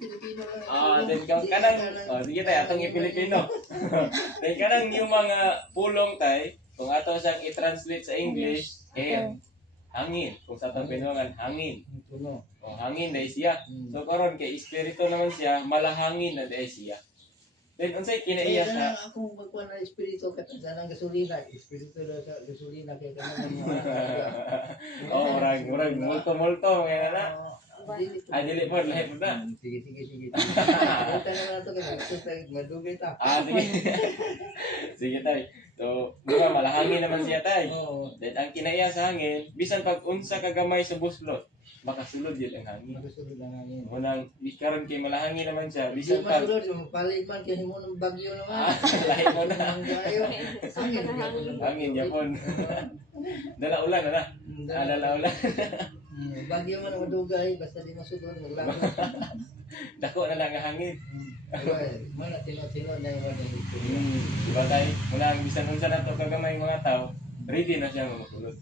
Pilipino lang. Then kanang, sige tayo, atong i-Pilipino. Then kanang yung mga pulong tay, kung ato siyang i-translate sa English, air. Hangin. Kung sa atong pinungan, hangin. Puno. Hangin na siya. So karon kay espiritu naman siya, malahangin na dahil siya. Then unsay kinaiya sa Ako magkuha na espiritu sa nang gasolina, espiritu na sa gasolina kay kanang murag multo kaya na. Dili po lahi po na. Sige. Kita naman nato kay madugay ta. Sige. Sige tay. So, di ba malahangin naman siya tay. Then ang kinaiya sa hangin, bisan pag unsa ka gamay sa buslot, makasulod yun ang hangin. Makasulod ang hangin. Munang karon kay malahangin naman siya, Di bisan pag masulod, palit man kay mo ng bagyo naman. lahi mo na. Hangin. Hangin Japon. Dala ulan na. Dala ulan. Bagyo man ang madugay, basta di masulod, maglangon. Dako na lang ang hangin. Mana tino-tino na yung wala Diba tayo? Munang bisan unsa na to kagamay mga tao, ready na siya masulod.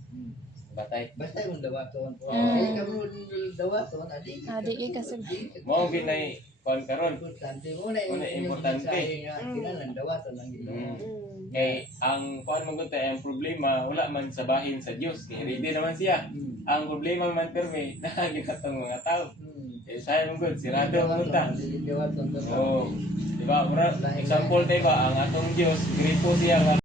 Diba tayo? basta yung dawaton. Ay kamo dawaton, Adi kasi. Mo ginay kon karon. Importante mo na yung Importante. kinalan dawaton ang Ginoo. Kay ang kuan mo gud ang problema wala man sa bahin sa Dios. Kay ready naman siya. Ang problema man perme nagitatong mga tao. Eh saya mo gud sirado mo ta. Dawaton. Oh, di ba? Example tayo ba ang atong Dios, gripo siya nga